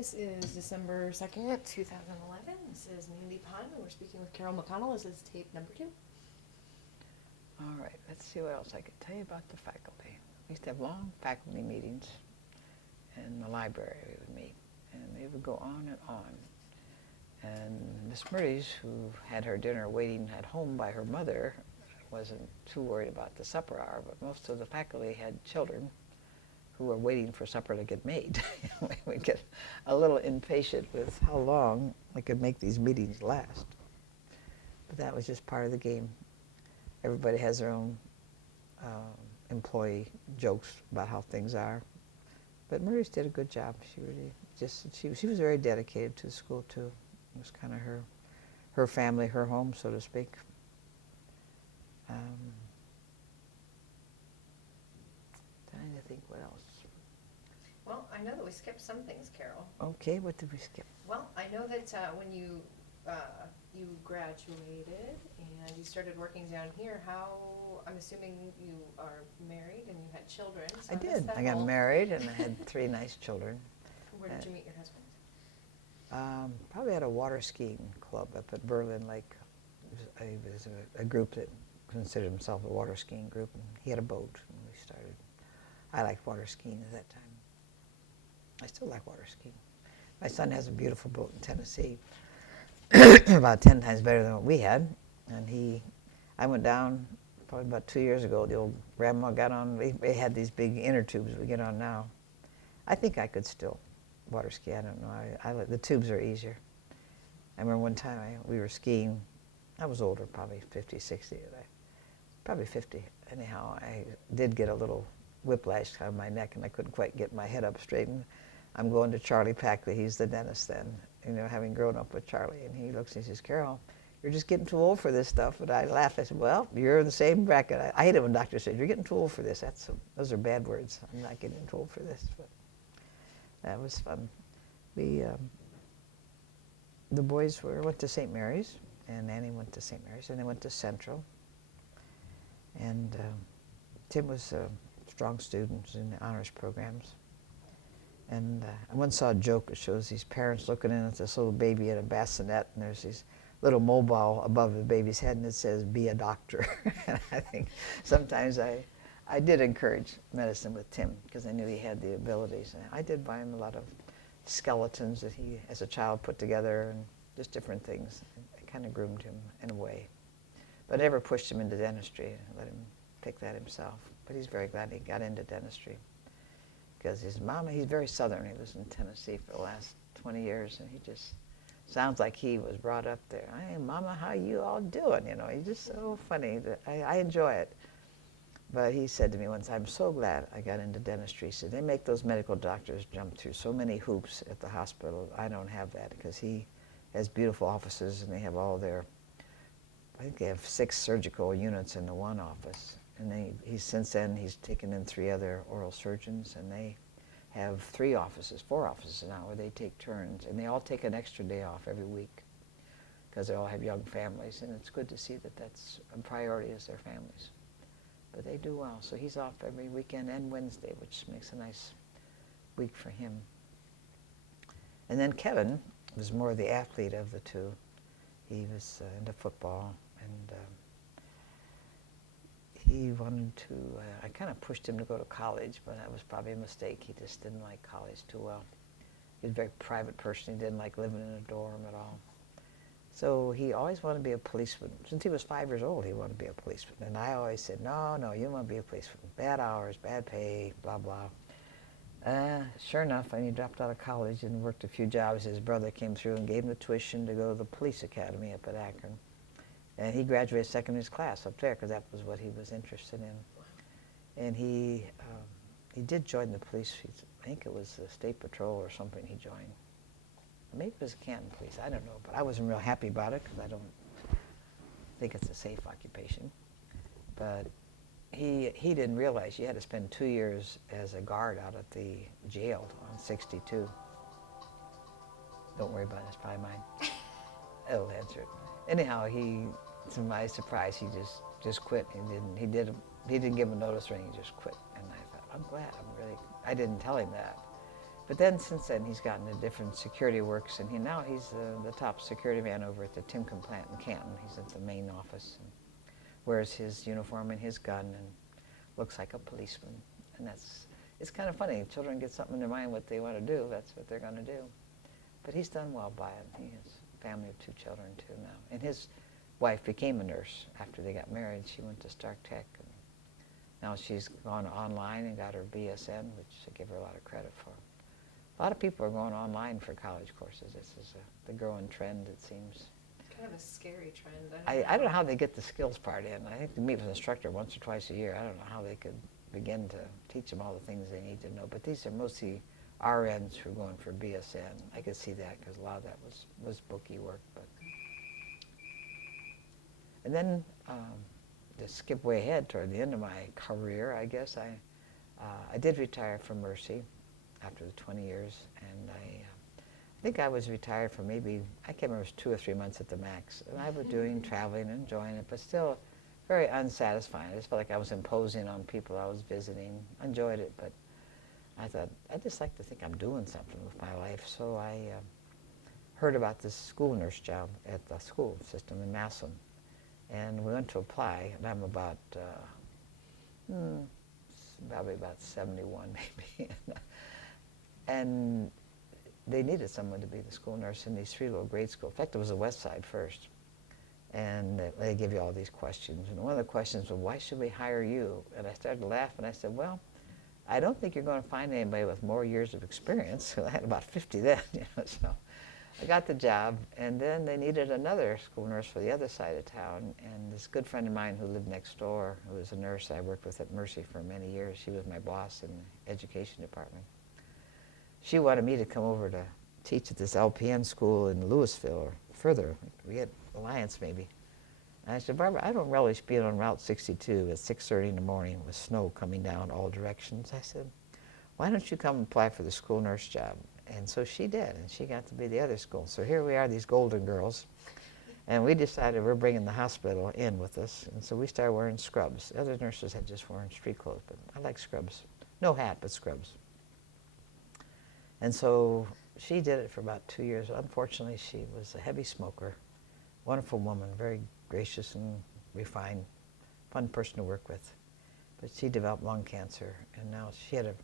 This is December 2nd, 2011. This is Mandy Pun. We're speaking with Carol McConnell. This is tape number 2. All right, let's see what else I could tell you about the faculty. We used to have long faculty meetings in the library. We would meet, and they would go on and on. And Miss Murray's, who had her dinner waiting at home by her mother, wasn't too worried about the supper hour, but most of the faculty had children who were waiting for supper to get made. We would get a little impatient with how long we could make these meetings last. But that was just part of the game. Everybody has their own employee jokes about how things are. But Murray's did a good job. She really she was very dedicated to the school too. It was kind of her family, her home, so to speak. Trying to think what else. Well, I know that we skipped some things, Carol. Okay, what did we skip? Well, I know that when you graduated and you started working down here, I'm assuming you are married and you had children. So I did. I got married and I had 3 nice children. Where did you meet your husband? Probably at a water skiing club up at Berlin Lake. It was a group that considered himself a water skiing group, and he had a boat, and we started. I liked water skiing at that time. I still like water skiing. My son has a beautiful boat in Tennessee, about 10 times better than what we had, and I went down probably about 2 years ago. The old grandma got on. We had these big inner tubes we get on now. I think I could still water ski. I don't know. The tubes are easier. I remember one time we were skiing. I was older, probably 50, 60. Probably 50. Anyhow, I did get a little whiplash on my neck, and I couldn't quite get my head up straight. And I'm going to Charlie Packley. He's the dentist then, having grown up with Charlie. And he looks and he says, "Carol, you're just getting too old for this stuff." And I laughed. I said, "Well, you're in the same bracket." I hate it when doctors say, "You're getting too old for this." Those are bad words. I'm not getting too old for this. But that was fun. The boys went to St. Mary's, and Annie went to St. Mary's, and they went to Central. And Tim was a strong student in the honors programs. And I once saw a joke that shows these parents looking in at this little baby in a bassinet, and there's these little mobile above the baby's head, and it says, "Be a doctor." And I think sometimes I did encourage medicine with Tim because I knew he had the abilities. And I did buy him a lot of skeletons that he, as a child, put together, and just different things. I kind of groomed him in a way. But I never pushed him into dentistry. I let him pick that himself. But he's very glad he got into dentistry because his mama, he's very Southern. He lives in Tennessee for the last 20 years, and he just sounds like he was brought up there. "Hey, Mama, how you all doing?" He's just so funny. I enjoy it. But he said to me once, "I'm so glad I got into dentistry." He said, "They make those medical doctors jump through so many hoops at the hospital. I don't have that," because he has beautiful offices, and they have all their, I think they have 6 surgical units in the one office. And since then, he's taken in 3 other oral surgeons, and they have 4 offices now, where they take turns, and they all take an extra day off every week because they all have young families, and it's good to see that that's a priority as their families. But they do well. So he's off every weekend and Wednesday, which makes a nice week for him. And then Kevin was more the athlete of the 2. He was into football, and he wanted to, I kind of pushed him to go to college, but that was probably a mistake. He just didn't like college too well. He was a very private person. He didn't like living in a dorm at all. So he always wanted to be a policeman. Since he was 5 years old, he wanted to be a policeman. And I always said, no, you want to be a policeman. Bad hours, bad pay, blah, blah. Sure enough, when he dropped out of college and worked a few jobs, his brother came through and gave him the tuition to go to the police academy up at Akron. And he graduated second in his class up there because that was what he was interested in. And he did join the police. I think it was the State Patrol or something he joined. Maybe it was Canton Police, I don't know, but I wasn't real happy about it because I don't think it's a safe occupation. But he didn't realize you had to spend 2 years as a guard out at the jail on 62. Don't worry about it, it's probably mine. It'll answer it. Anyhow, to my surprise, he just quit. He didn't give a notice or anything, he just quit. And I thought, I'm glad, I didn't tell him that. But then since then, he's gotten into different security works, and he's the top security man over at the Timken plant in Canton. He's at the main office, and wears his uniform and his gun, and looks like a policeman. And it's kind of funny. Children get something in their mind what they want to do. That's what they're going to do. But he's done well by it. He has a family of 2 children too now, and his wife became a nurse after they got married. She went to Stark Tech, and now she's gone online and got her BSN, which I give her a lot of credit for. A lot of people are going online for college courses. This is the growing trend, it seems. Kind of a scary trend. I don't know how they get the skills part in. I think they meet with an instructor once or twice a year. I don't know how they could begin to teach them all the things they need to know. But these are mostly RNs who are going for BSN. I could see that because a lot of that was booky work. But and then to skip way ahead toward the end of my career, I guess I did retire from Mercy after the 20 years, and I think I was retired for maybe, I can't remember, it was 2 or 3 months at the max. And I was doing traveling and enjoying it, but still very unsatisfying. I just felt like I was imposing on people I was visiting. I enjoyed it, but I thought, I'd just like to think I'm doing something with my life. So I heard about this school nurse job at the school system in Massillon. And we went to apply, and I'm about, probably about 71 maybe. And they needed someone to be the school nurse in these 3 little grade schools. In fact, it was the West Side first. And they give you all these questions. And one of the questions was, why should we hire you? And I started to laugh, and I said, well, I don't think you're going to find anybody with more years of experience. I had about 50 then, so I got the job. And then they needed another school nurse for the other side of town. And this good friend of mine who lived next door, who was a nurse I worked with at Mercy for many years, she was my boss in the education department. She wanted me to come over to teach at this LPN school in Louisville or further. We had Alliance maybe. And I said, Barbara, I don't relish being on Route 62 at 6:30 in the morning with snow coming down all directions. I said, why don't you come and apply for the school nurse job? And so she did, and she got to be the other school. So here we are, these golden girls, and we decided we're bringing the hospital in with us. And so we started wearing scrubs. The other nurses had just worn street clothes, but I like scrubs. No hat, but scrubs. And so she did it for about 2 years. Unfortunately, she was a heavy smoker, wonderful woman, very gracious and refined, fun person to work with. But she developed lung cancer, and now she had to,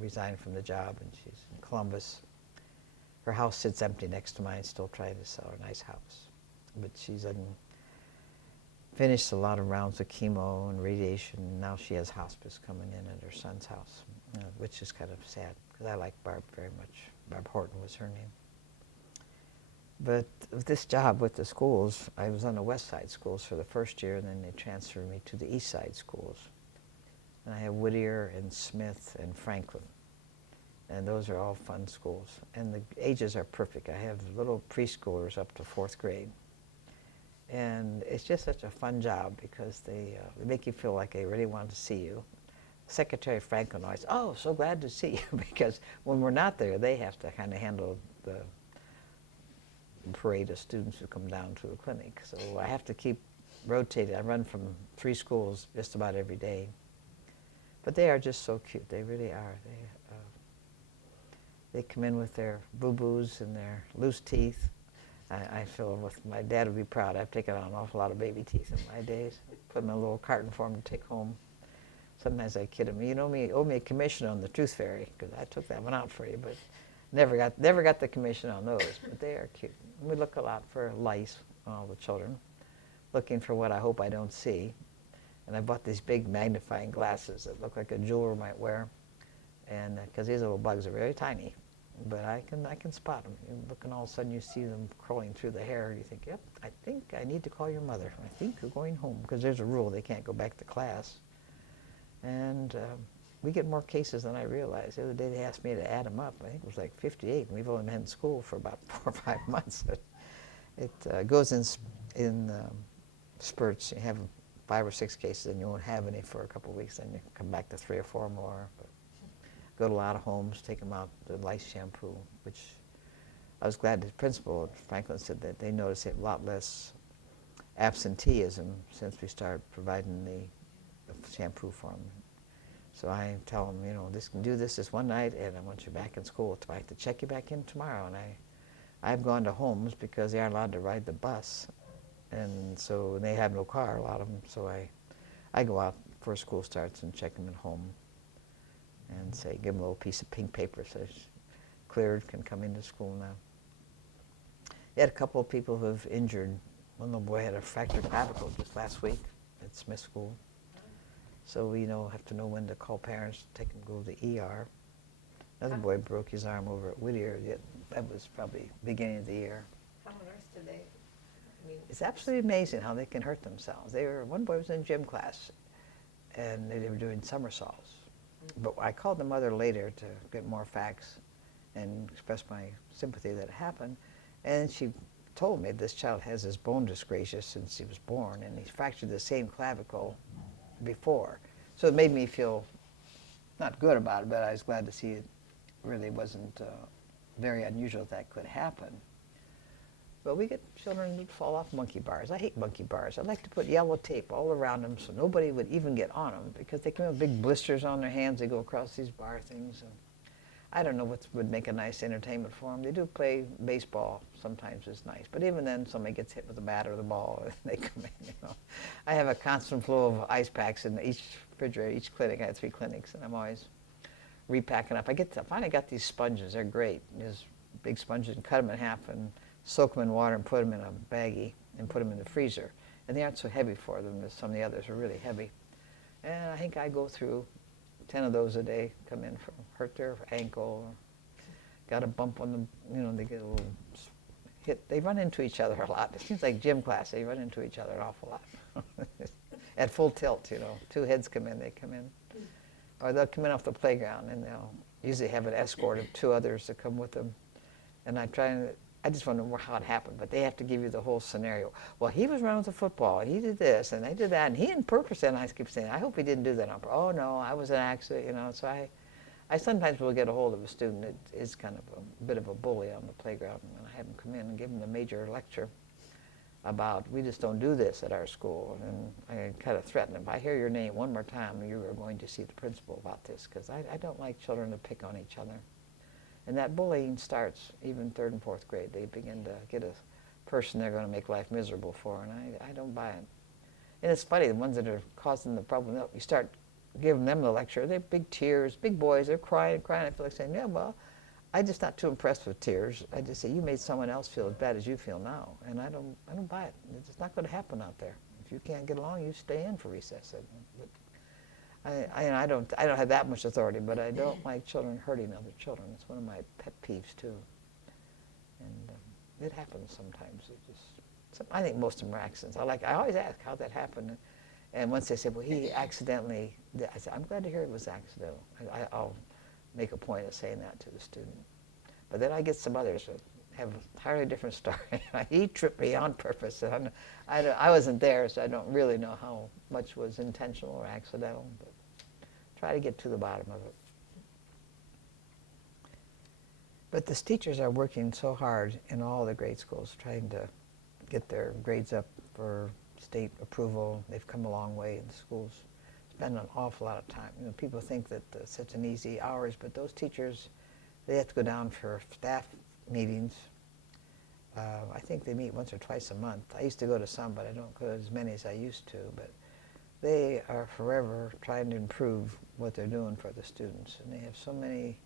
resign from the job, and she's in Columbus. Her house sits empty next to mine, still trying to sell her nice house. But she's finished a lot of rounds of chemo and radiation. Now she has hospice coming in at her son's house, which is kind of sad, because I like Barb very much. Barb Horton was her name. But with this job with the schools, I was on the West Side schools for the first year, and then they transferred me to the East Side schools. And I have Whittier and Smith and Franklin. And those are all fun schools. And the ages are perfect. I have little preschoolers up to 4th grade. And it's just such a fun job because they make you feel like they really want to see you. Secretary Franklin always, oh, so glad to see you, because when we're not there, they have to kind of handle the parade of students who come down to the clinic. So I have to keep rotating. I run from 3 schools just about every day. But they are just so cute. They really are. They come in with their boo-boos and their loose teeth. I feel with my dad would be proud. I've taken out an awful lot of baby teeth in my days. Put them in a little carton for him to take home. Sometimes I kid him, you owe me a commission on the tooth fairy, because I took that one out for you, but never got the commission on those. But they are cute. We look a lot for lice, all the children, looking for what I hope I don't see. And I bought these big magnifying glasses that look like a jeweler might wear, and because these little bugs are very tiny, but I can spot them. You look, and all of a sudden you see them crawling through the hair. You think, yep, I think I need to call your mother. I think you're going home, because there's a rule they can't go back to class. And we get more cases than I realized. The other day they asked me to add them up. I think it was like 58, and we've only been in school for about 4 or 5 months. It goes in spurts. You have 5 or 6 cases, and you won't have any for a couple of weeks. Then you come back to 3 or 4 more. But go to a lot of homes, take them out to lice shampoo, which I was glad the principal at Franklin said that they noticed a lot less absenteeism since we started providing the shampoo for them. So I tell them, you know, this can do this one night, and I want you back in school. I have to check you back in tomorrow. And I've gone to homes because they aren't allowed to ride the bus, and so they have no car, a lot of them. So I go out before school starts and check them at home, and say, give them a little piece of pink paper says cleared, can come into school now. They had a couple of people who have injured. One little boy had a fractured clavicle just last week at Smith School. So we have to know when to call parents to take him to go to the ER. Another boy broke his arm over at Whittier. That was probably beginning of the year. How on earth did they, I mean... It's absolutely amazing how they can hurt themselves. One boy was in gym class, and they were doing somersaults. But I called the mother later to get more facts and express my sympathy that it happened. And she told me this child has his bone dyscrasia since he was born, and he's fractured the same clavicle before. So it made me feel not good about it, but I was glad to see it really wasn't very unusual that could happen. But we get children who fall off monkey bars. I hate monkey bars. I like to put yellow tape all around them so nobody would even get on them, because they come with big blisters on their hands. They go across these bar things. And I don't know what would make a nice entertainment for them. They do play baseball sometimes. It's nice. But even then, somebody gets hit with a bat or the ball, and they come in, I have a constant flow of ice packs in each refrigerator, each clinic. I have 3 clinics, and I'm always repacking up. I finally got these sponges. They're great. These big sponges, and cut them in half and soak them in water and put them in a baggie and put them in the freezer. And they aren't so heavy for them as some of the others are really heavy. And I think I go through 10 of those a day, come in from hurt their ankle, or got a bump on the, they get a little hit. They run into each other a lot. It seems like gym class, they run into each other an awful lot. At full tilt, 2 heads come in, they come in. Or they'll come in off the playground, and they'll usually have an escort of 2 others that come with them. And I just want to know how it happened, but they have to give you the whole scenario. Well, he was running with the football, he did this, and they did that, and he didn't purpose it, and I keep saying, I hope he didn't do that on purpose. Oh, no, I was an accident, So I sometimes will get a hold of a student that is kind of a bit of a bully on the playground, and I have him come in and give him a major lecture about, we just don't do this at our school, and I kind of threaten him, if I hear your name one more time, you are going to see the principal about this, because I don't like children to pick on each other. And that bullying starts even 3rd and 4th grade. They begin to get a person they're going to make life miserable for, and I don't buy it. And it's funny, the ones that are causing the problem, you start giving them the lecture, they're big tears, big boys, they're crying. I feel like saying, yeah, well, I'm just not too impressed with tears. I just say, you made someone else feel as bad as you feel now, and I don't buy it. It's not going to happen out there. If you can't get along, you stay in for recess. But I don't have that much authority, but I don't like children hurting other children. It's one of my pet peeves too, and it happens sometimes. I think most of them are accidents. I always ask how that happened, and once they say, well, he accidentally, I say, I'm glad to hear it was accidental. I'll make a point of saying that to the student. But then I get some others that have an entirely different story. He tripped me on purpose. And I wasn't there, so I don't really know how much was intentional or accidental, but try to get to the bottom of it. But the teachers are working so hard in all the grade schools trying to get their grades up for state approval. They've come a long way in the schools. Spend an awful lot of time. People think that it's such an easy hours, but those teachers, they have to go down for staff meetings. I think they meet once or twice a month. I used to go to some, but I don't go to as many as I used to. But they are forever trying to improve what they're doing for the students. And they have so many,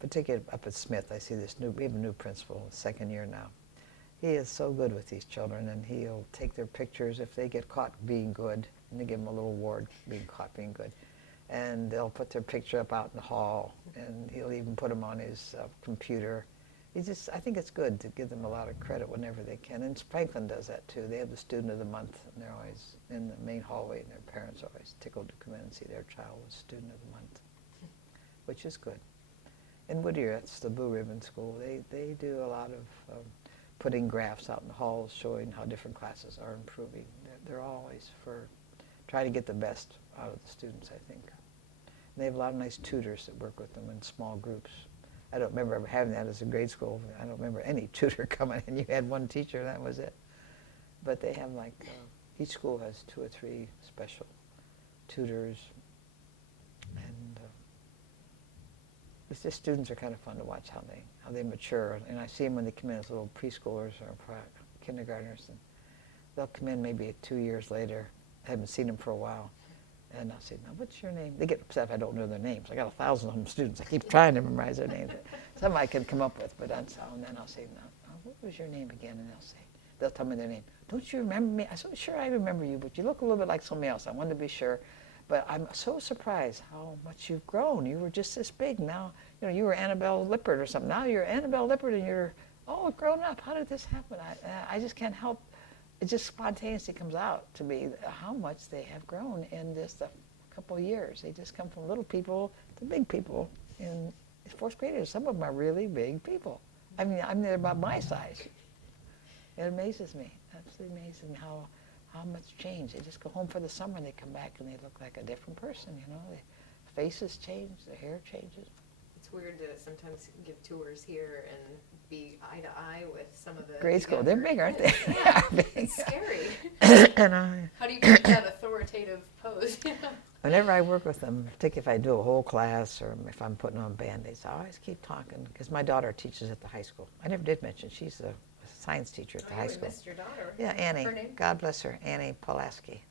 particularly up at Smith, I see we have a new principal, 2nd year now. He is so good with these children, and he'll take their pictures if they get caught being good, and they give them a little award being caught being good. And they'll put their picture up out in the hall, and he'll even put them on his computer. I think it's good to give them a lot of credit whenever they can. And Franklin does that too. They have the student of the month, and they're always in the main hallway, and their parents are always tickled to come in and see their child was student of the month, which is good. In Whittier, that's the Blue Ribbon School. They do a lot of putting graphs out in the halls showing how different classes are improving. They're always for trying to get the best out of the students, I think. And they have a lot of nice tutors that work with them in small groups. I don't remember ever having that as a grade school. I don't remember any tutor coming in. You had one teacher, and that was it. But they have each school has 2 or 3 special tutors. it's just students are kind of fun to watch how they mature. And I see them when they come in as little preschoolers or kindergartners, and they'll come in maybe 2 years later. I haven't seen them for a while. And I'll say, now, what's your name? They get upset if I don't know their names. I got 1,000 of them students. I keep trying to memorize their names. Some I can come up with, but that's how. And then I'll say, now, what was your name again? And they'll tell me their name. Don't you remember me? I said, sure, I remember you, but you look a little bit like somebody else. I wanted to be sure. But I'm so surprised how much you've grown. You were just this big. Now, you were Annabelle Lippert or something. Now you're Annabelle Lippert and you're, grown up. How did this happen? I just can't help. It just spontaneously comes out to me how much they have grown in just a couple of years. They just come from little people to big people. In fourth graders, some of them are really big people. I mean, they're about my size. It amazes me. Absolutely amazing how much change. They just go home for the summer and they come back and they look like a different person. Their faces change, their hair changes. It's weird to sometimes give tours here and be eye to eye with some of the grade school. They're big, aren't they? Yeah, They are big. it's scary. And How do you keep that authoritative pose? whenever I work with them, particularly if I do a whole class or if I'm putting on Band-Aids, I always keep talking because my daughter teaches at the high school. I never did mention she's a science teacher at the high school. Missed your daughter. Yeah, Annie. Her name? God bless her, Annie Pulaski.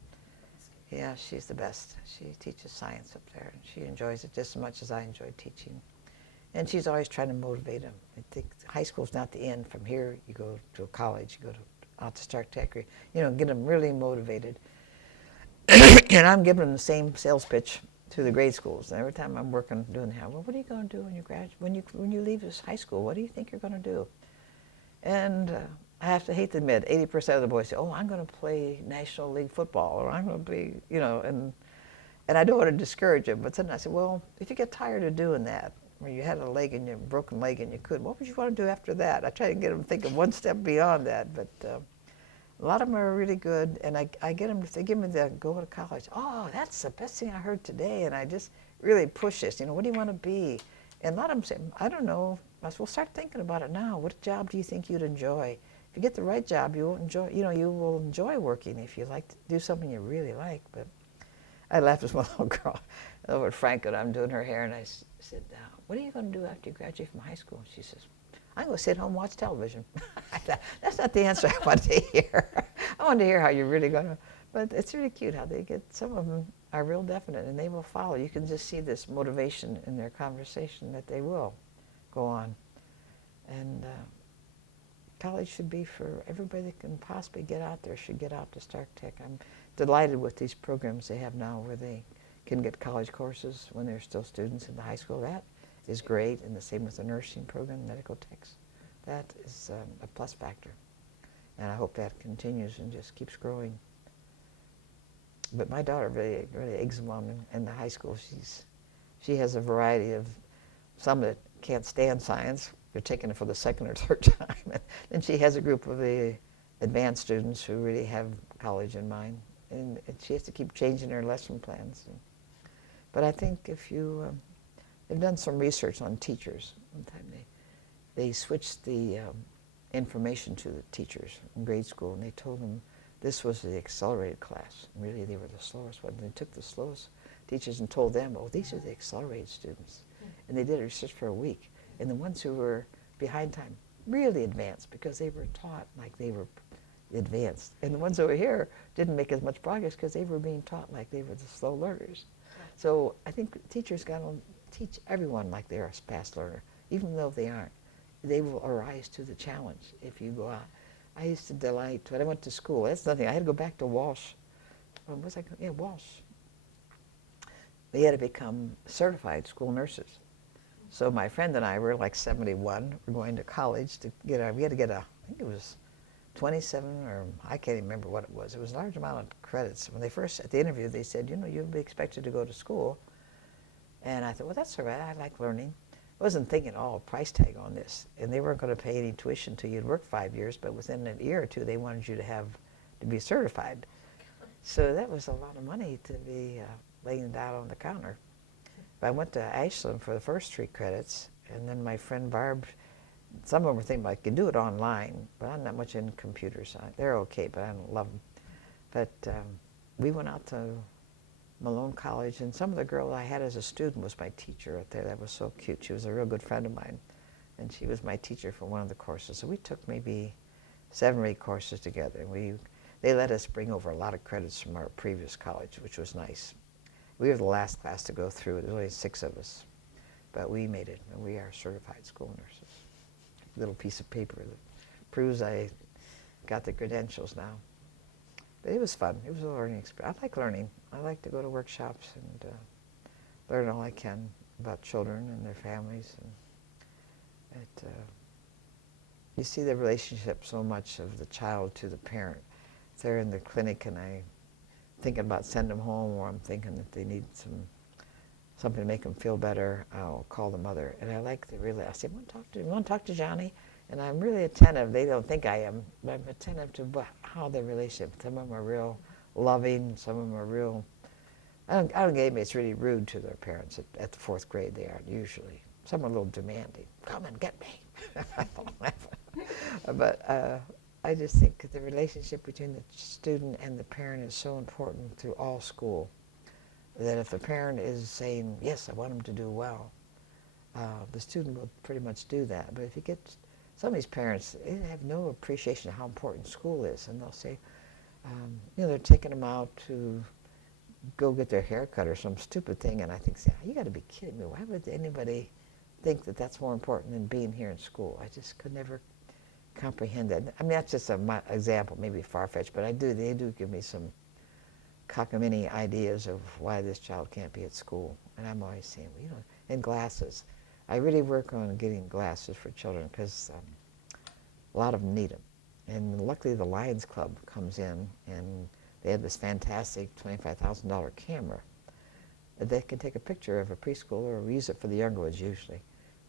Yeah, she's the best. She teaches science up there, and she enjoys it just as much as I enjoy teaching. And she's always trying to motivate them. I think high school's not the end. From here, you go to a college, you go out to Stark Tech, get them really motivated. And I'm giving them the same sales pitch to the grade schools. And every time I'm doing that, well, what are you going to do when you graduate? When you leave this high school, what do you think you're going to do? And I have to hate to admit, 80% of the boys say, oh, I'm going to play National League football, or I'm going to be, and I don't want to discourage them. But then I say, well, if you get tired of doing that, or you had a broken leg and you could, what would you want to do after that? I try to get them thinking one step beyond that. But a lot of them are really good, and I get them, if they give me the go to college, oh, that's the best thing I heard today, and I just really push this. What do you want to be? And a lot of them say, I don't know. I said, well, start thinking about it now. What job do you think you'd enjoy? If you get the right job, you will enjoy. You will enjoy working if you like to do something you really like. But I laughed with one little girl over at Franklin. I'm doing her hair, and I said, what are you going to do after you graduate from high school? And she says, I'm going to sit home and watch television. I thought, that's not the answer I want to hear. I want to hear how you're really going to. But it's really cute how they get, some of them are real definite, and they will follow. You can just see this motivation in their conversation that they will go on. And college should be for everybody that can possibly get out there, should get out to Stark Tech. I'm delighted with these programs they have now where they can get college courses when they're still students in the high school. That is great, and the same with the nursing program, medical techs. That is a plus factor. And I hope that continues and just keeps growing. But my daughter really, really eggs them on in the high school. She has a variety of, some that can't stand science. They're taking it for the second or third time. And then she has a group of the advanced students who really have college in mind. And she has to keep changing her lesson plans. But I think if you, they've done some research on teachers. One time they switched the information to the teachers in grade school, and they told them this was the accelerated class. Really, they were the slowest one. They took the slowest teachers and told them, oh, these are the accelerated students. And they did research for a week. And the ones who were behind time really advanced because they were taught like they were advanced. And the ones over here didn't make as much progress because they were being taught like they were the slow learners. So I think teachers got to teach everyone like they're a fast learner, even though they aren't. They will arise to the challenge if you go out. I used to delight when I went to school. That's nothing. I had to go back to Walsh. Walsh. They had to become certified school nurses. So my friend and I were like 71. We're going to college to get we had to get I think it was 27, or I can't even remember what it was. It was a large amount of credits. When they first, at the interview, they said, you'll be expected to go to school. And I thought, well, that's all right. I like learning. I wasn't thinking, price tag on this. And they weren't going to pay any tuition until you'd worked 5 years, but within a year or two, they wanted you to be certified. So that was a lot of money to be laying it out on the counter. But I went to Ashland for the first 3 credits, and then my friend Barb, some of them were thinking, I could do it online, but I'm not much in computers. They're okay, but I don't love them. But we went out to Malone College, and some of the girl I had as a student was my teacher up there. That was so cute. She was a real good friend of mine, and she was my teacher for one of the courses. So we took maybe 7 or 8 courses together. They let us bring over a lot of credits from our previous college, which was nice. We were the last class to go through. There was only 6 of us, but we made it, and we are certified school nurses. Little piece of paper that proves I got the credentials now. But it was fun. It was a learning experience. I like learning. I like to go to workshops and learn all I can about children and their families. And you see the relationship so much of the child to the parent. If they're in the clinic and I'm thinking about sending them home, or I'm thinking that they need something to make them feel better, I'll call the mother. And I like the really, I say, you want to talk to Johnny? And I'm really attentive. They don't think I am, but I'm attentive to how their relationship. Some of them are real loving. Some of them are real. I don't get it. It's really rude to their parents at the 4th grade. They aren't usually. Some are a little demanding. Come and get me. But I just think the relationship between the student and the parent is so important through all school. That if the parent is saying, yes, I want them to do well, the student will pretty much do that. But if you get some of these parents, they have no appreciation of how important school is, and they'll say, they're taking them out to go get their hair cut or some stupid thing, and I think, you got to be kidding me. Why would anybody think that that's more important than being here in school? I just could never comprehend that. I mean, that's just an example, maybe far-fetched, but they do give me some cockamamie ideas of why this child can't be at school. And I'm always saying, and glasses. I really work on getting glasses for children because a lot of them need them. And luckily the Lions Club comes in, and they have this fantastic $25,000 camera that can take a picture of a preschooler, or we use it for the younger ones usually.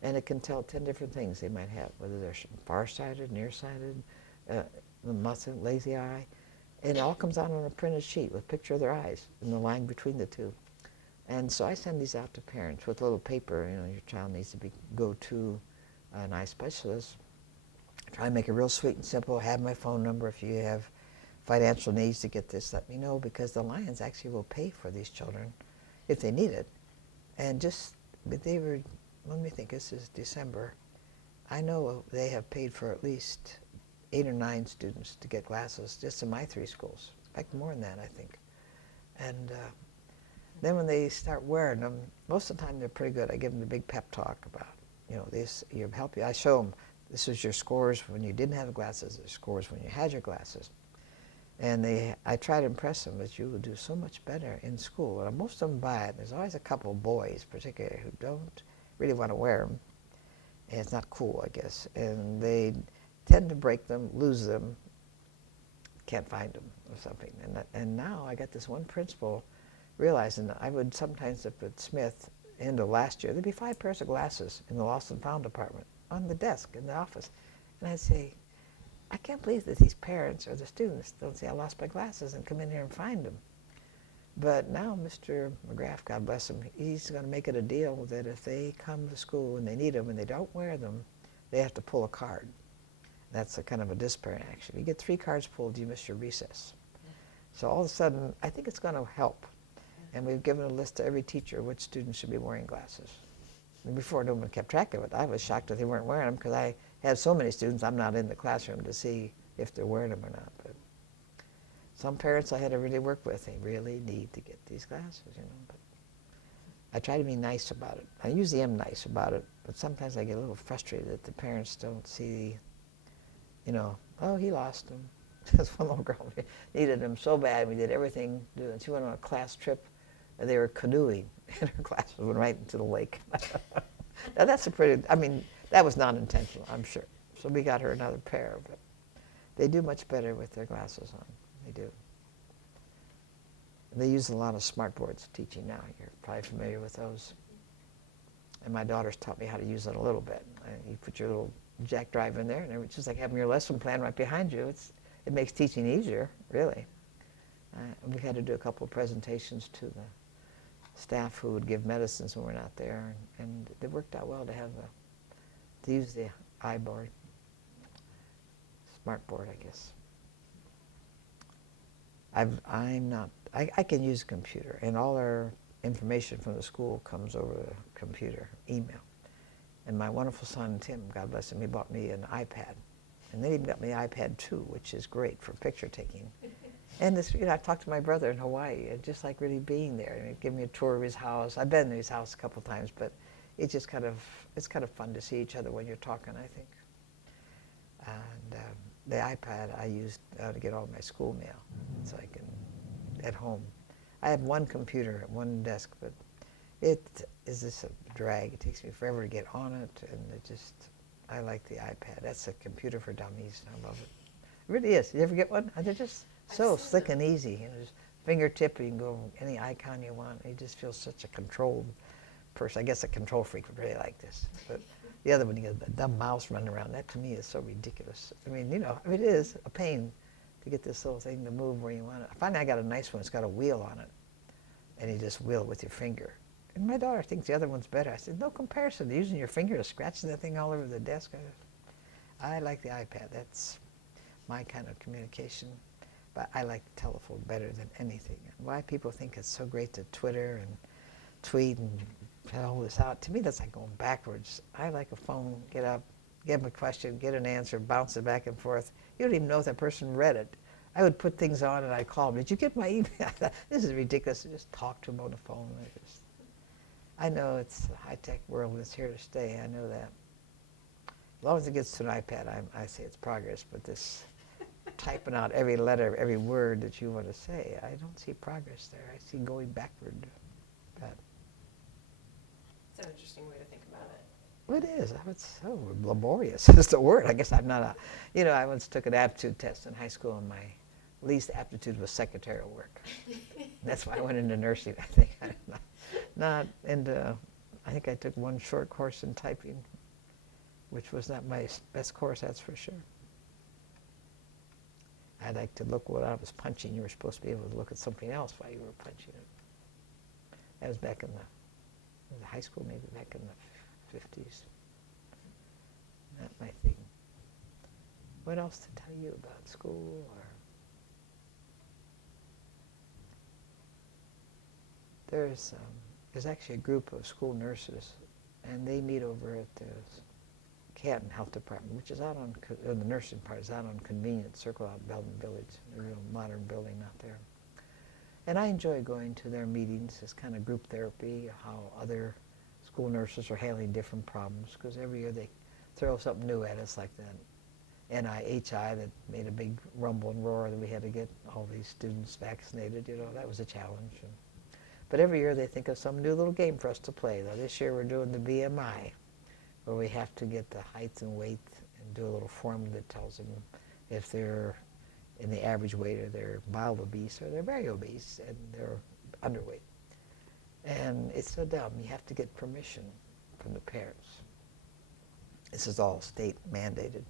And it can tell 10 different things they might have, whether they're farsighted, nearsighted, Massillon, lazy eye. And it all comes out on a printed sheet with a picture of their eyes and the line between the two. And so I send these out to parents with a little paper. Your child needs to go to an eye specialist. Try and make it real sweet and simple. Have my phone number. If you have financial needs to get this, let me know, because the Lions actually will pay for these children if they need it. And let me think, this is December. I know they have paid for at least 8 or 9 students to get glasses just in my 3 schools. In fact, more than that, I think. And then when they start wearing them, most of the time they're pretty good. I give them the big pep talk about, this, you help you. I show them, this is your scores when you didn't have glasses, the scores when you had your glasses. And I try to impress them that you will do so much better in school. And most of them buy it. There's always a couple of boys, particularly, who don't really want to wear them. And it's not cool, I guess. And they tend to break them, lose them, can't find them or something. And now I got this one principal realizing that I would sometimes up at Smith, end of last year, there'd be 5 pairs of glasses in the lost and found department on the desk in the office. And I'd say, I can't believe that these parents or the students don't say, I lost my glasses, and come in here and find them. But now Mr. McGrath, God bless him, he's going to make it a deal that if they come to school and they need them and they don't wear them, they have to pull a card. That's a kind of a disciplinary action. You get 3 cards pulled, you miss your recess. So all of a sudden, I think it's going to help. And we've given a list to every teacher which students should be wearing glasses. And before, no one kept track of it. I was shocked that they weren't wearing them, because I have so many students, I'm not in the classroom to see if they're wearing them or not. But some parents I had to really work with, they really need to get these glasses, But I try to be nice about it. I usually am nice about it, but sometimes I get a little frustrated that the parents don't see, oh, he lost them. This one little girl needed them so bad, we did everything. She went on a class trip, and they were canoeing, and her glasses went right into the lake. Now that's that was not intentional, I'm sure. So we got her another pair, but they do much better with their glasses on. They do. And they use a lot of smart boards teaching now. You're probably familiar with those. And my daughter's taught me how to use it a little bit. You put your little jack drive in there, and it's just like having your lesson plan right behind you. It makes teaching easier, really. We had to do a couple of presentations to the staff who would give medicines when we're not there, and it worked out well to use the smart board, I guess. I'm not, I can use a computer, and all our information from the school comes over the computer, email. And my wonderful son, Tim, God bless him, he bought me an iPad. And then he got me an iPad 2, which is great for picture taking. And this, I talked to my brother in Hawaii, just like really being there. And he'd give me a tour of his house. I've been to his house a couple times, but it's just it's kind of fun to see each other when you're talking, I think. And the iPad I used to get all my school mail, so I can, at home. I have one computer at one desk, but it is just a drag. It takes me forever to get on it, and I like the iPad. That's a computer for dummies. I love it. It really is. You ever get one? They're just so slick and easy. Just fingertip, you can go any icon you want. You just feel such a controlled person. I guess a control freak would really like this. But the other one, you got the dumb mouse running around. That to me is so ridiculous. I mean, it is a pain to get this little thing to move where you want it. Finally, I got a nice one. It's got a wheel on it, and you just wheel with your finger. And my daughter thinks the other one's better. I said, no comparison. Using your finger to scratch that thing all over the desk. I like the iPad. That's my kind of communication. But I like the telephone better than anything. And why people think it's so great to Twitter and tweet and all this out, to me that's like going backwards. I like a phone, get up, give them a question, get an answer, bounce it back and forth. You don't even know if that person read it. I would put things on and I'd call them, did you get my email? I thought, this is ridiculous to just talk to them on the phone. I know it's a high-tech world and it's here to stay, I know that. As long as it gets to an iPad, I say it's progress, but this typing out every letter, every word that you want to say, I don't see progress there. I see going backward. But it's an interesting way to think about it. Well, it is. It's so laborious is the word. I guess I'm not I once took an aptitude test in high school, and my least aptitude was secretarial work. That's why I went into nursing, I think. I think I took one short course in typing, which was not my best course, that's for sure. I like to look what I was punching. You were supposed to be able to look at something else while you were punching it. That was back in the high school, maybe back in the 50s. Not my thing. What else to tell you about school? There's actually a group of school nurses, and they meet over at the Canton Health Department, which is out on, the nursing part is out on Convenience Circle out in Belden Village, a real modern building out there. And I enjoy going to their meetings as kind of group therapy, how other school nurses are handling different problems, because every year they throw something new at us, like that NIHI that made a big rumble and roar that we had to get all these students vaccinated. That was a challenge. But every year they think of some new little game for us to play. Now this year we're doing the BMI, where we have to get the height and weight and do a little formula that tells them if they're in the average weight or they're mild obese or they're very obese and they're underweight. And it's so dumb. You have to get permission from the parents. This is all state mandated.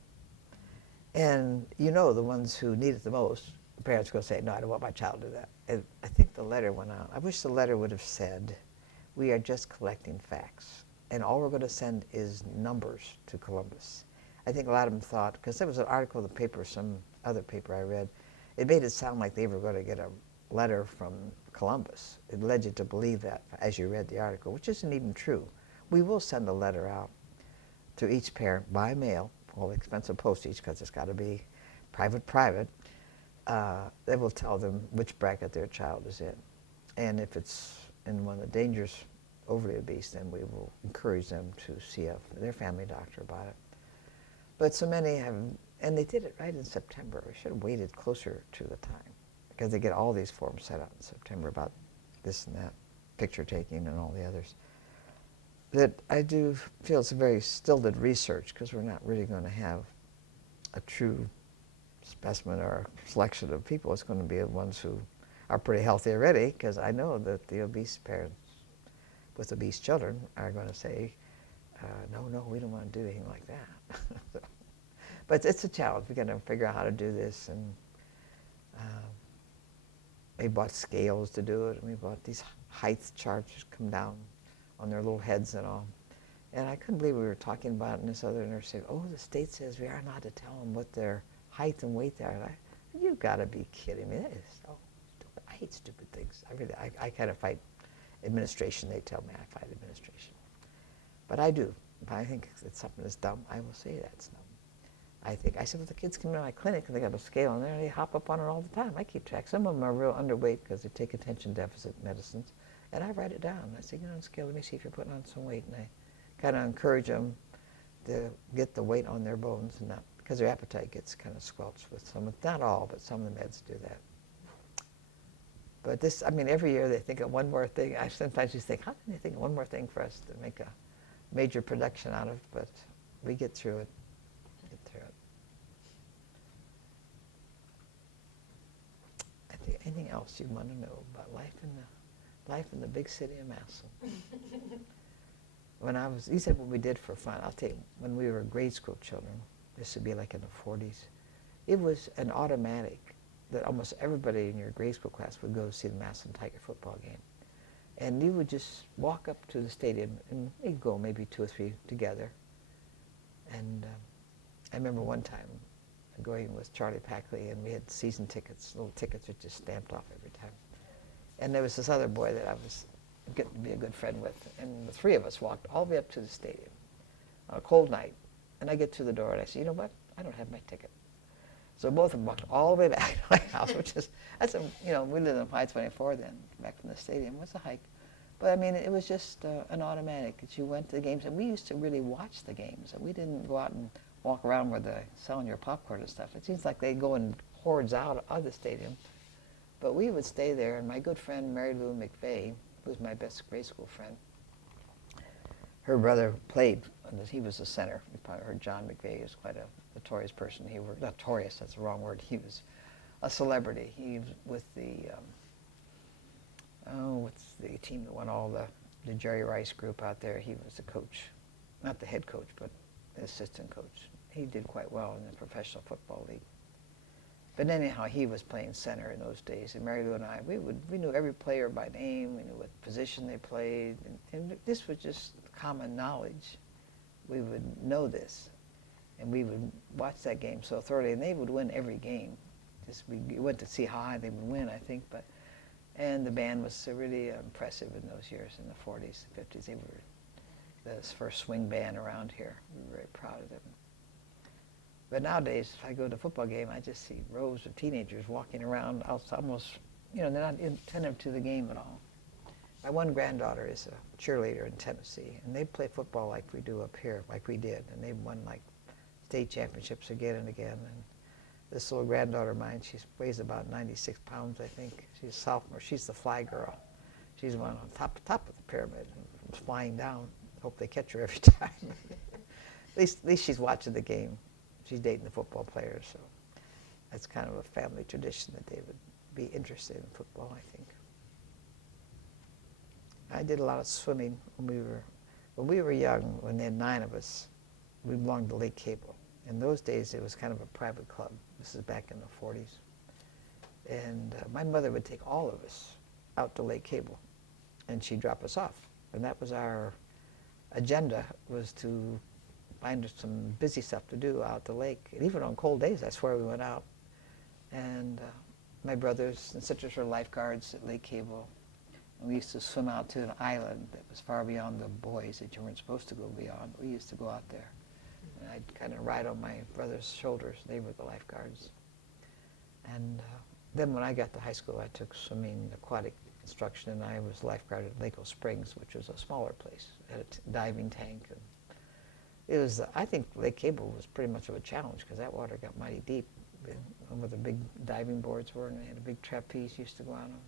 And the ones who need it the most, the parents are going to say, no, I don't want my child to do that. And I think the letter went out. I wish the letter would have said, we are just collecting facts, and all we're going to send is numbers to Columbus. I think a lot of them thought, because there was an article in the paper, some other paper I read, it made it sound like they were going to get a letter from Columbus. It led you to believe that as you read the article, which isn't even true. We will send a letter out to each parent by mail, all expensive postage, because it's got to be private. They will tell them which bracket their child is in. And if it's in one of the dangerous, overly obese, then we will encourage them to see their family doctor about it. But so many have, and they did it right in September. We should have waited closer to the time, because they get all these forms set out in September about this and that, picture taking and all the others. That I do feel it's a very stilted research, because we're not really going to have a true specimen or selection of people. It's going to be the ones who are pretty healthy already, because I know that the obese parents with obese children are going to say, no, we don't want to do anything like that. But it's a challenge. We've got to figure out how to do this. And we bought scales to do it, and we bought these height charts to come down on their little heads and all. And I couldn't believe we were talking about it, and this other nurse said, oh, the state says we are not to tell them what their height and weight are. You've got to be kidding me. That is so. hate stupid things. I kind of fight administration. They tell me I fight administration. But I do. If I think it's something that's dumb, I will say that's dumb. I said, well, the kids come to my clinic and they got a scale in there and they hop up on it all the time. I keep track. Some of them are real underweight because they take attention deficit medicines. And I write it down. I say, get on the scale, let me see if you're putting on some weight. And I kind of encourage them to get the weight on their bones and not, because their appetite gets kind of squelched with some, not all, but some of the meds do that. But this, I mean, every year they think of one more thing. I sometimes just think, how can they think of one more thing for us to make a major production out of? But we get through it. I think anything else you want to know about life in the big city of Massillon? When I was, you said what we did for fun. I'll tell you, when we were grade school children, this would be like in the 40s, it was an automatic that almost everybody in your grade school class would go see the Massillon Tiger football game. And you would just walk up to the stadium, and you'd go maybe 2 or 3 together. And I remember one time going with Charlie Packley, and we had season tickets, little tickets that just stamped off every time. And there was this other boy that I was getting to be a good friend with, and the 3 of us walked all the way up to the stadium on a cold night. And I get to the door, and I say, you know what? I don't have my ticket. So both of them walked all the way back to my house, which is, that's a, you know, we lived on 524 then, back from the stadium. It was a hike. But I mean, it was just an automatic that you went to the games, and we used to really watch the games. And we didn't go out and walk around where they're selling your popcorn and stuff. It seems like they go in hordes out of the stadium. But we would stay there, and my good friend Mary Lou McVeigh, who was my best grade school friend, her brother played, he was a center. You probably heard John McVeigh. He was quite a notorious person. He worked, notorious, that's the wrong word. He was a celebrity. He was with the, what's the team that won all the Jerry Rice group out there. He was the coach, not the head coach, but the assistant coach. He did quite well in the professional football league. But anyhow, he was playing center in those days, and Mary Lou and I, we knew every player by name. We knew what position they played, and this was just common knowledge. We would know this, and we would watch that game so thoroughly, and they would win every game. Just we went to see how high they would win, I think, and the band was really impressive in those years, in the 40s, 50s. They were the first swing band around here. We were very proud of them. But nowadays, if I go to a football game, I just see rows of teenagers walking around outside, almost, you know, they're not attentive to the game at all. My one granddaughter is a cheerleader in Tennessee, and they play football like we do up here, like we did, and they've won like state championships again and again. And this little granddaughter of mine, she weighs about 96 pounds, I think. She's a sophomore. She's the fly girl. She's one on top of the pyramid, flying down. Hope they catch her every time. At least she's watching the game. She's dating the football players, so that's kind of a family tradition that they would be interested in football, I think. I did a lot of swimming when we were young. When there had 9 of us, we belonged to Lake Cable. In those days, it was kind of a private club. This is back in the 40s. And my mother would take all of us out to Lake Cable, and she'd drop us off. And that was our agenda, was to find some busy stuff to do out the lake. And even on cold days, that's where we went out. And my brothers and sisters were lifeguards at Lake Cable. And we used to swim out to an island that was far beyond the buoys that you weren't supposed to go beyond. We used to go out there. And I'd kind of ride on my brother's shoulders. They were the lifeguards. And then when I got to high school, I took swimming, aquatic instruction, and I was lifeguard at Lake Springs, which was a smaller place, had a diving tank. And it was, I think Lake Cable was pretty much of a challenge because that water got mighty deep, where the big diving boards were, and they had a big trapeze used to go out on.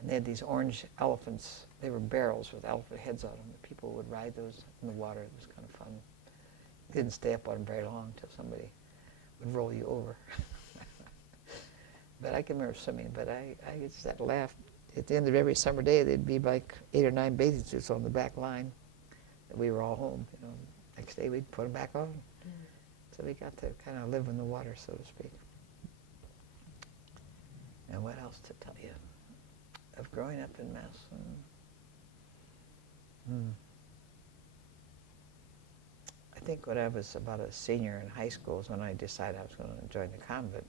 And they had these orange elephants. They were barrels with elephant heads on them. People would ride those in the water. It was kind of fun. Didn't stay up on them very long until somebody would roll you over. But I can remember swimming, but I just had to laugh. At the end of every summer day, there'd be like 8 or 9 bathing suits on the back line that we were all home, you know. Next day we'd put them back on. So we got to kind of live in the water, so to speak. And what else to tell you of growing up in Massillon? I think when I was about a senior in high school is when I decided I was going to join the convent.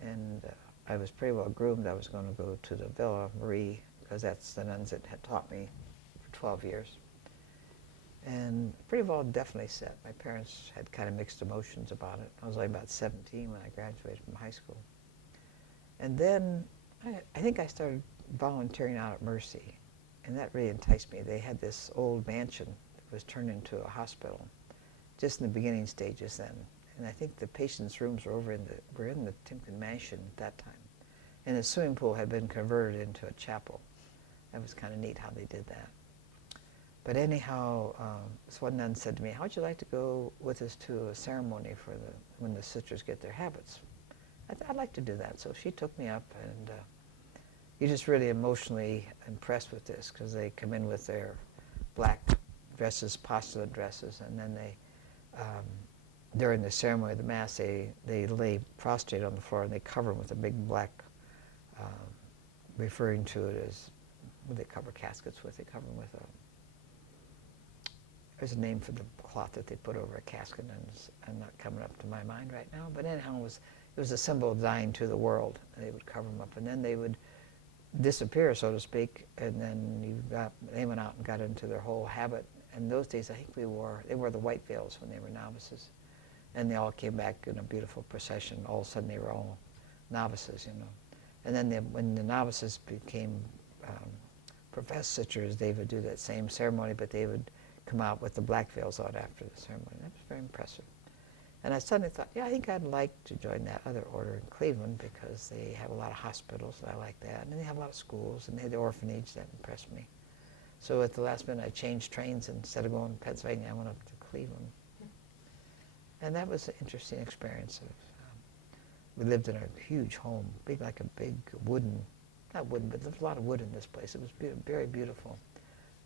And I was pretty well groomed. I was going to go to the Villa Marie, because that's the nuns that had taught me for 12 years. And pretty well definitely set. My parents had kind of mixed emotions about it. I was only about 17 when I graduated from high school. And then I think I started volunteering out at Mercy, and that really enticed me. They had this old mansion that was turned into a hospital, just in the beginning stages then. And I think the patients' rooms were in the Timken Mansion at that time. And the swimming pool had been converted into a chapel. That was kind of neat how they did that. But anyhow, this one nun said to me, "How'd you like to go with us to a ceremony for when the sisters get their habits?" I'd like to do that. So she took me up, and you're just really emotionally impressed with this, because they come in with their black dresses, postulate dresses, and then they, during the ceremony of the Mass, they lay prostrate on the floor, and they cover them with a big black, referring to it as, what do they cover caskets with? They cover them with there's a name for the cloth that they put over a casket, and I'm not coming up to my mind right now. But anyhow, it was a symbol of dying to the world. They would cover them up, and then they would disappear, so to speak, and then they went out and got into their whole habit. In those days, I think they wore the white veils when they were novices, and they all came back in a beautiful procession. All of a sudden, they were all novices, you know. And then when the novices became professed sisters, they would do that same ceremony, but they would come out with the black veils on after the ceremony. That was very impressive. And I suddenly thought, yeah, I think I'd like to join that other order in Cleveland, because they have a lot of hospitals, and I like that. And they have a lot of schools, and they had the orphanage that impressed me. So at the last minute, I changed trains. Instead of going to Pennsylvania, I went up to Cleveland. And that was an interesting experience. We lived in a huge home, like a big wooden, not wooden, but there was a lot of wood in this place. It was very beautiful.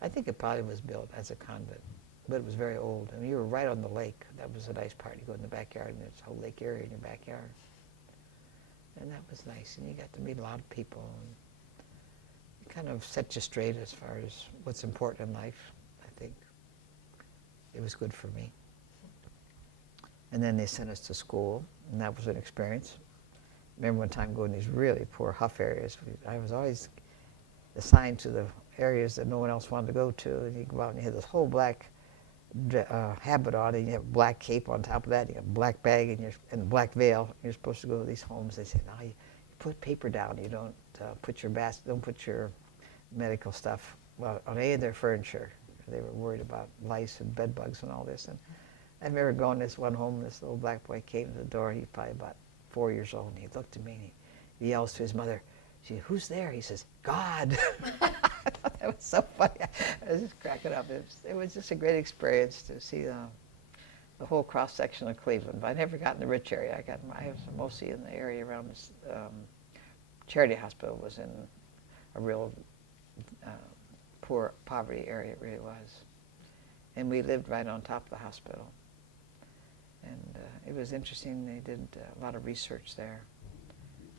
I think it probably was built as a convent, but it was very old. And you were right on the lake. That was a nice part. You go in the backyard, and there's a whole lake area in your backyard. And that was nice. And you got to meet a lot of people. And it kind of set you straight as far as what's important in life, I think. It was good for me. And then they sent us to school, and that was an experience. Remember one time going to these really poor Huff areas. I was always assigned to the areas that no one else wanted to go to, and you go out and you have this whole black habit on, and you have a black cape on top of that, you have a black bag and a black veil. You're supposed to go to these homes. They say, no, you put paper down. You don't don't put your medical stuff on any of their furniture. They were worried about lice and bed bugs and all this. And I remember going to this one home, this little black boy came to the door. He was probably about 4 years old, and he looked at me, and he yells to his mother, she, "Who's there?" He says, "God." I thought that was so funny. I was just cracking up. It was just a great experience to see the whole cross-section of Cleveland. But I never got in the rich area. I was mostly in the area around this Charity Hospital was in a real poor poverty area, it really was. And we lived right on top of the hospital. And it was interesting. They did a lot of research there.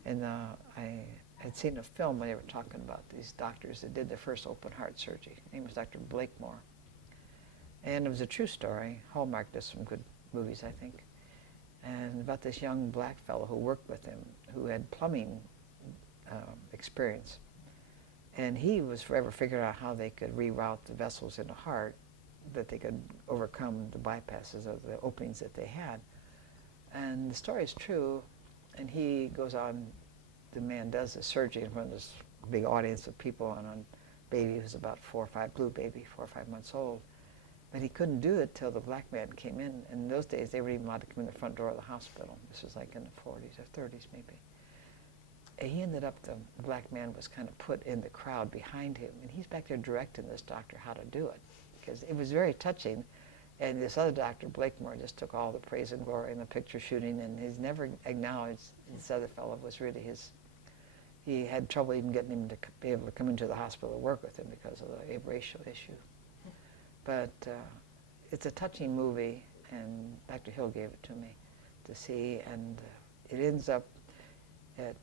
And I had seen a film where they were talking about these doctors that did their first open heart surgery. His name was Dr. Blakemore. And it was a true story. Hallmark does some good movies, I think. And about this young black fellow who worked with him, who had plumbing experience. And he was forever figuring out how they could reroute the vessels in the heart, that they could overcome the bypasses of the openings that they had. And the story is true. And he goes on, the man does the surgery in front of this big audience of people, and on baby who's about 4 or 5, blue baby, 4 or 5 months old. But he couldn't do it till the black man came in. And in those days, they were even allowed to come in the front door of the hospital. This was like in the 40s or 30s maybe. And he ended up, the black man was kind of put in the crowd behind him, and he's back there directing this doctor how to do it, because it was very touching. And this other doctor, Blakemore, just took all the praise and glory in the picture shooting, and he's never acknowledged this other fellow was really he had trouble even getting him to be able to come into the hospital to work with him because of the racial issue. But it's a touching movie, and Dr. Hill gave it to me to see, and it ends up at,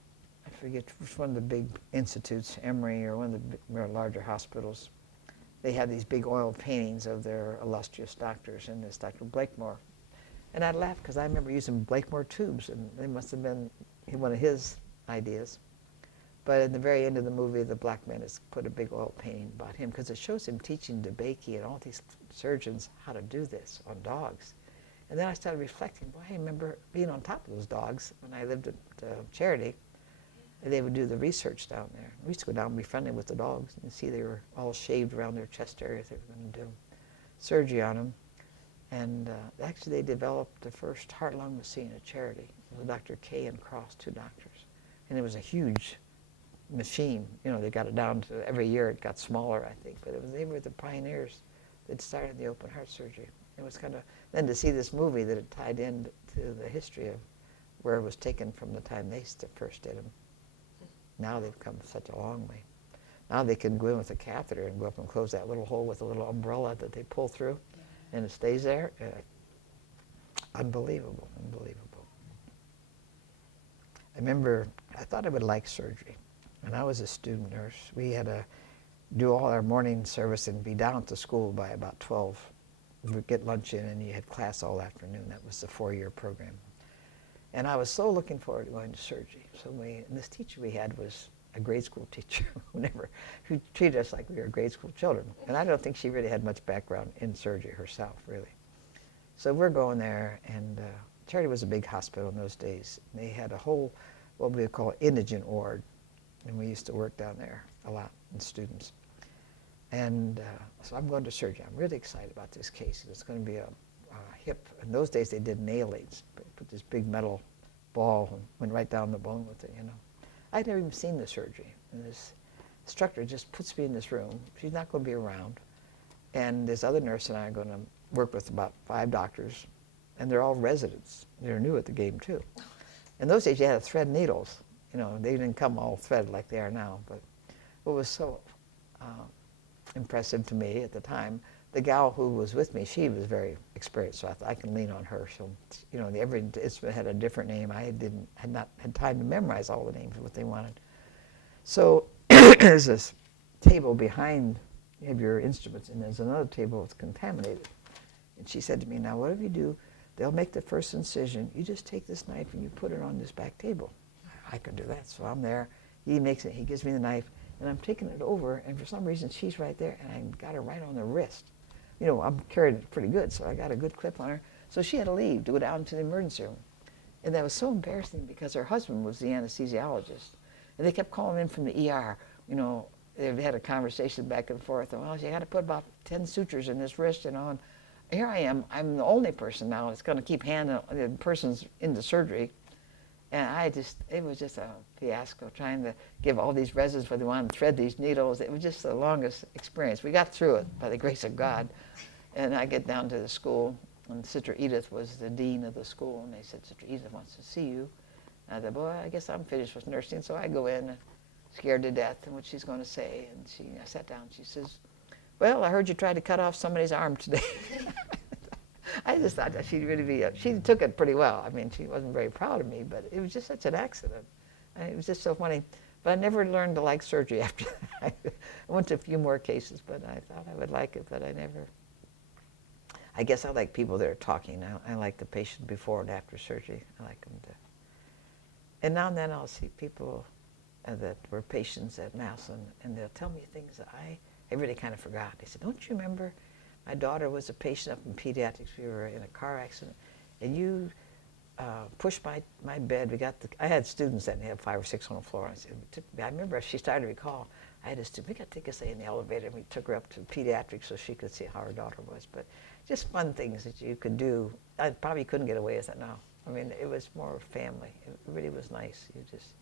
I forget which one of the big institutes, Emory or one of the larger hospitals. They had these big oil paintings of their illustrious doctors, and this Dr. Blakemore. And I laughed because I remember using Blakemore tubes, and they must have been one of his ideas. But in the very end of the movie, the black man has put a big oil painting about him because it shows him teaching DeBakey and all these surgeons how to do this on dogs. And then I started reflecting, boy, I remember being on top of those dogs when I lived at Charity. And they would do the research down there. We used to go down and be friendly with the dogs and see they were all shaved around their chest areas. They were going to do surgery on them. And actually they developed the first heart-lung machine at Charity. It was Dr. Kay and Cross, two doctors. And it was a huge machine. You know, they got it down to, every year it got smaller, I think. But they were the pioneers that started the open heart surgery. It was kind of, then to see this movie that it tied in to the history of where it was taken from the time they first did them. Now they've come such a long way. Now they can go in with a catheter and go up and close that little hole with a little umbrella that they pull through, and it stays there. Unbelievable, unbelievable. I remember, I thought I would like surgery. When I was a student nurse, we had to do all our morning service and be down at the school by about 12. We'd get lunch in and you had class all afternoon. That was the 4-year program. And I was so looking forward to going to surgery. So and this teacher we had was a grade school teacher who treated us like we were grade school children. And I don't think she really had much background in surgery herself, really. So we're going there, and Charity was a big hospital in those days. They had a whole, what we would call indigent ward. And we used to work down there a lot, and students. And so I'm going to surgery. I'm really excited about this case. It's going to be a hip. In those days, they did nail aids. Put this big metal ball and went right down the bone with it, you know. I'd never even seen the surgery. And this instructor just puts me in this room. She's not going to be around. And this other nurse and I are going to work with about 5 doctors. And they're all residents. They're new at the game, too. In those days, you had to thread needles. You know, they didn't come all threaded like they are now. But what was so impressive to me at the time, the gal who was with me, she was very experienced, so I thought I can lean on her. So, you know, every instrument had a different name. I had not had time to memorize all the names of what they wanted. So there's this table behind you have your instruments, and there's another table that's contaminated. And she said to me, now whatever you do, they'll make the first incision. You just take this knife and you put it on this back table. I could do that, so I'm there. He makes it, he gives me the knife, and I'm taking it over, and for some reason she's right there, and I got her right on the wrist. You know, I'm carrying it pretty good, so I got a good clip on her. So she had to leave to go down to the emergency room. And that was so embarrassing because her husband was the anesthesiologist. And they kept calling in from the ER. You know, they had a conversation back and forth. And, well, you got to put about 10 sutures in this wrist and on. Here I am. I'm the only person now that's going to keep handling the person's into surgery. And it was just a fiasco trying to give all these residents what they wanted to thread these needles. It was just the longest experience. We got through it by the grace of God. And I get down to the school, and Sister Edith was the dean of the school, and they said, Sister Edith wants to see you. And I thought, boy, I guess I'm finished with nursing. So I go in, scared to death, and what she's going to say. And I sat down, she says, well, I heard you tried to cut off somebody's arm today. I just thought that she'd really be, she took it pretty well. I mean, she wasn't very proud of me, but it was just such an accident. And it was just so funny. But I never learned to like surgery after that. I went to a few more cases, but I thought I would like it, but I never. I guess I like people that are talking. I like the patient before and after surgery. I like them to. And now and then I'll see people that were patients at Massillon, and they'll tell me things that I really kind of forgot. They said, don't you remember? My daughter was a patient up in pediatrics. We were in a car accident, and you pushed my bed. I had students that had 5 or 6 on the floor. I remember she started to recall. I had a student. We got to take us in the elevator, and we took her up to pediatrics so she could see how her daughter was. But just fun things that you could do. I probably couldn't get away with it now. I mean, it was more family. It really was nice. You just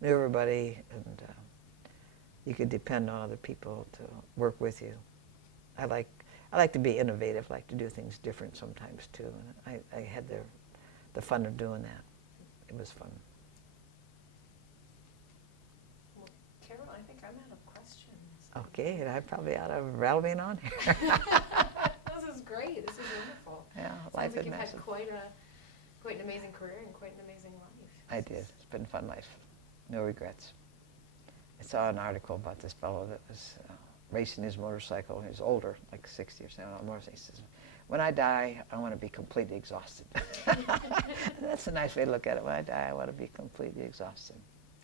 knew everybody, and you could depend on other people to work with you. I like to be innovative, like to do things different sometimes too. And I had the fun of doing that. It was fun. Well, Carol, I think I'm out of questions. Okay, and I probably ought to rattle me on here. This is great. This is wonderful. Yeah, Sounds life like is you've nice. had quite an amazing career and quite an amazing life. I did. It's been a fun life. No regrets. I saw an article about this fellow that was racing his motorcycle. He was older, like 60 or 70 on a motorcycle. He says, when I die, I want to be completely exhausted. That's a nice way to look at it. When I die, I want to be completely exhausted.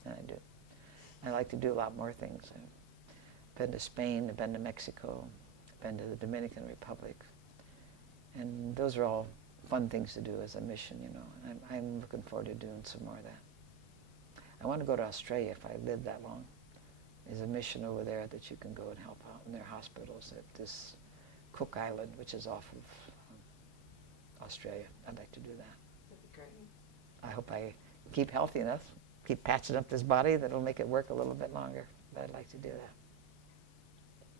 and I do. I like to do a lot more things. I've been to Spain, I've been to Mexico, I've been to the Dominican Republic, and those are all fun things to do as a mission, you know. And I'm looking forward to doing some more of that. I want to go to Australia if I live that long. There's a mission over there that you can go and help out in their hospitals at this Cook Island, which is off of Australia. I'd like to do that. That'd be great. I hope I keep healthy enough, keep patching up this body that'll make it work a little bit longer. But I'd like to do that.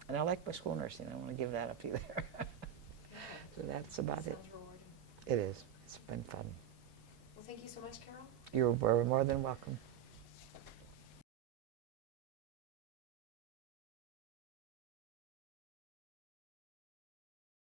And I like my school nursing. I don't want to give that up either. So that's about it. Sounds rewarding. It is. It's been fun. Well, thank you so much, Carol. You're more than welcome.